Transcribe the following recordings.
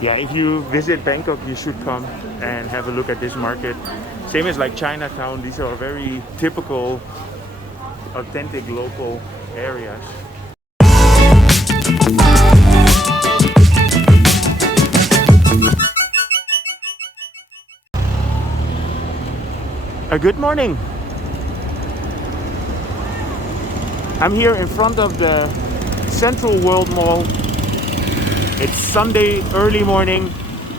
Yeah, if you visit Bangkok, you should come and have a look at this market. Same as like Chinatown, these are very typical, authentic local areas. Good morning. I'm here in front of the Central World Mall. It's Sunday early morning.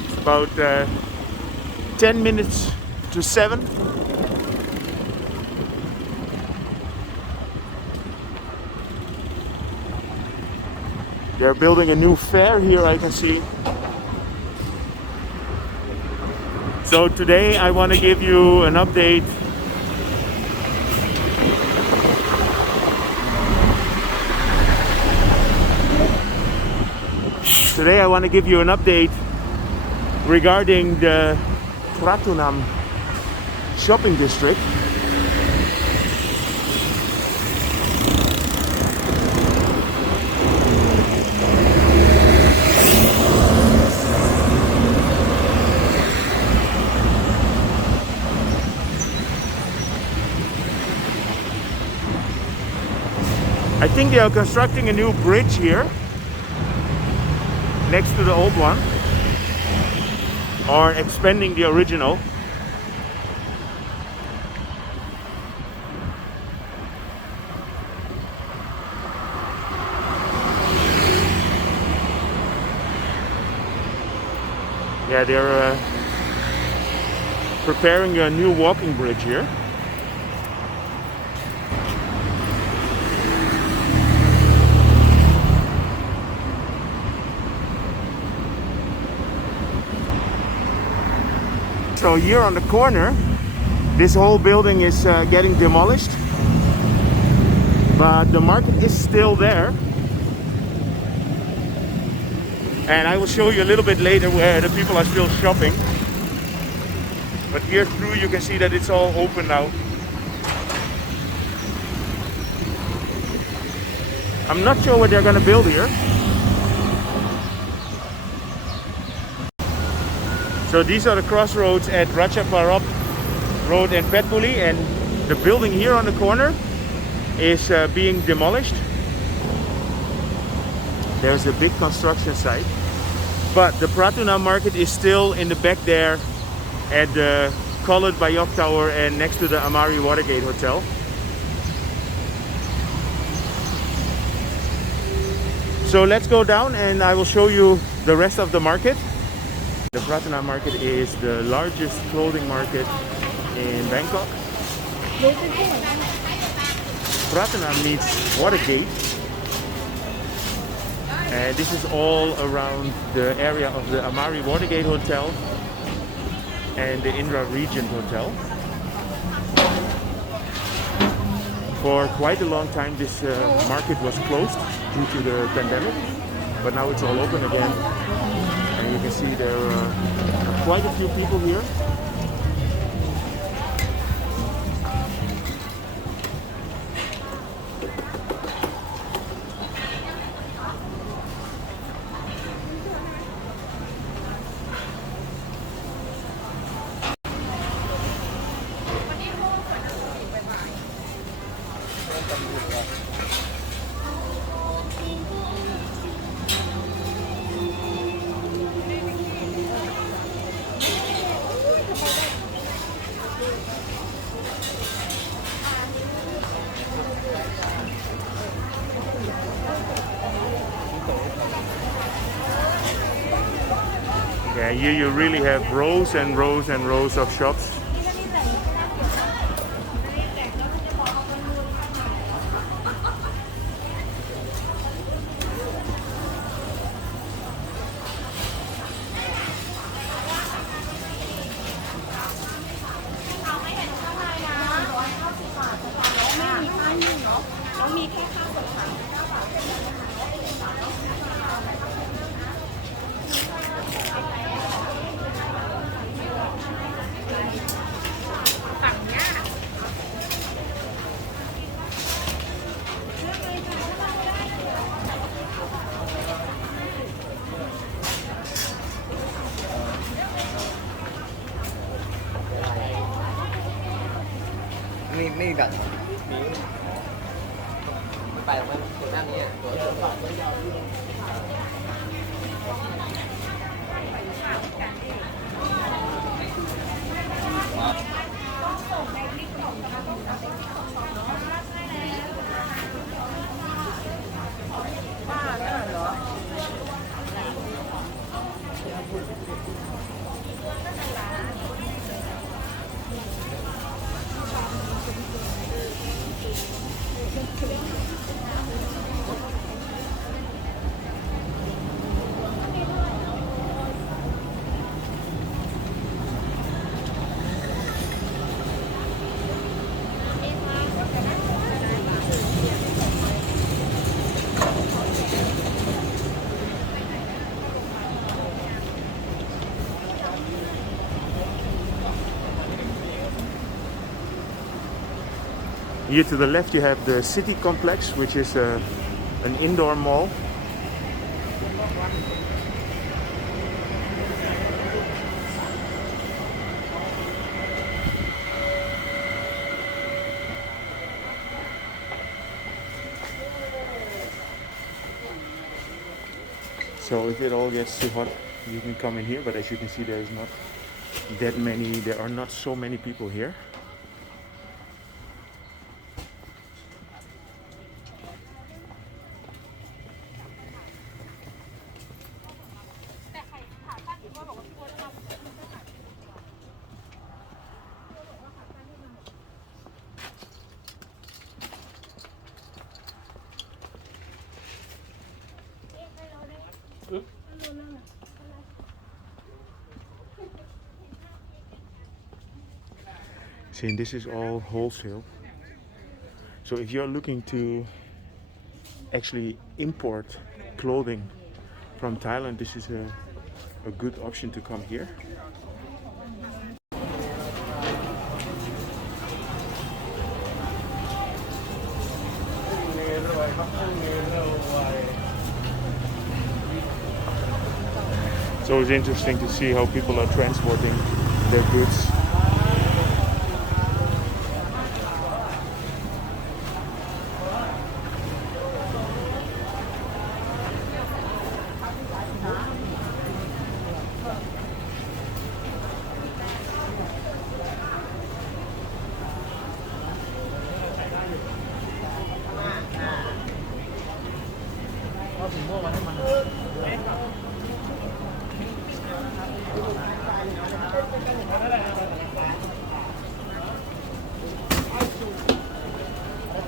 It's about 10 minutes to 7. They're building a new fair here, I can see. So today I want to give you an update regarding the Pratunam shopping district. I think they are constructing a new bridge here next to the old one, or expanding the original. Yeah, they're preparing a new walking bridge here. So here on the corner, this whole building is getting demolished, but the market is still there. And I will show you a little bit later where the people are still shopping. But here through you can see that it's all open now. I'm not sure what they're gonna build here. So these are the crossroads at Ratchaparop Road and Petpuli, and the building here on the corner is being demolished. There's a big construction site, but the Pratunam Market is still in the back there at the colored Baiyoke Tower and next to the Amari Watergate Hotel. So let's go down and I will show you the rest of the market. The Pratunam Market is the largest clothing market in Bangkok. Pratunam means Watergate, and this is all around the area of the Amari Watergate Hotel and the Indra Regent Hotel. For quite a long time this market was closed due to the pandemic, but now it's all open again. And you can see there are quite a few people here. Yeah, here you really have rows and rows and rows of shops. นี่ดังนี้ไปมันตัวด้านนี้ตัวHere to the left you have the city complex, which is an indoor mall. So if it all gets too hot, you can come in here, but as you can see there are not so many people here. See, this is all wholesale. So if you're looking to actually import clothing from Thailand, this is a good option to come here. It's always interesting to see how people are transporting their goods.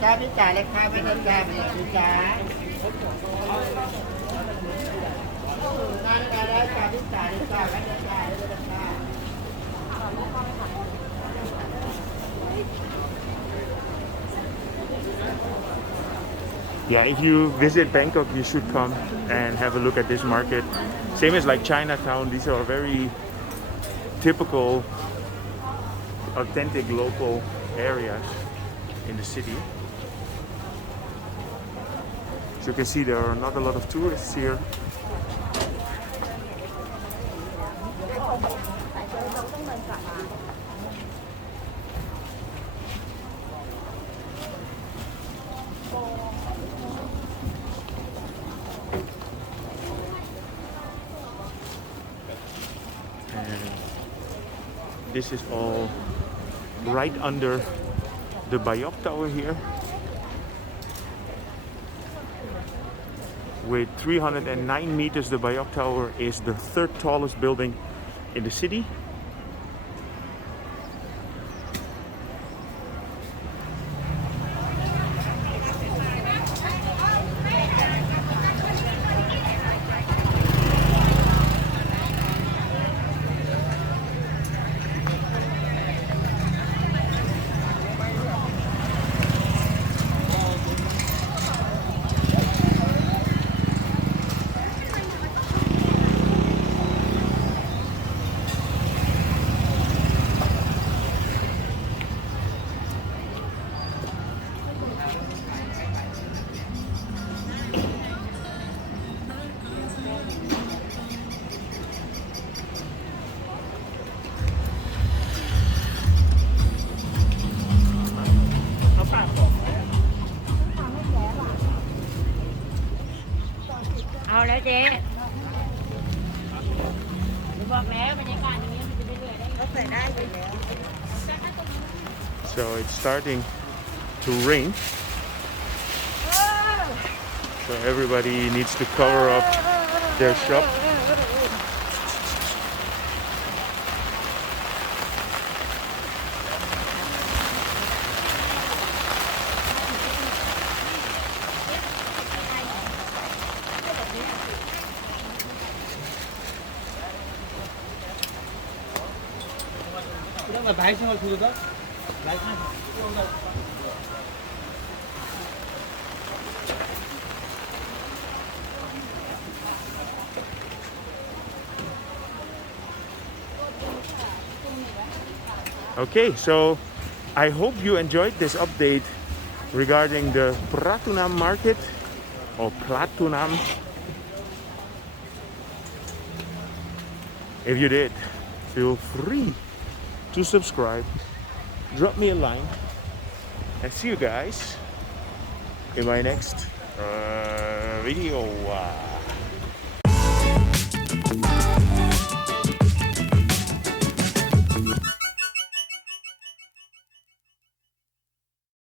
Cha biết trà lên khai với nhân trà mình là trà. Ngay cái đấy trà biết trà lên khai với nhân trà lên trà. Yeah, if you visit Bangkok, you should come and have a look at this market. Same as like Chinatown, these are very typical, authentic local areas in the city. As you can see, there are not a lot of tourists here. And this is all right under the Baiyoke Tower here, with 309 meters. The Baiyoke Tower is the third tallest building in the city. So it's starting to rain. So everybody needs to cover up their shop. Nhưng mà bãi sao thì đó lại Okay, so I hope you enjoyed this update regarding the Pratunam Market or Pratunam. If you did, feel free to subscribe, drop me a line, and see you guys in my next video.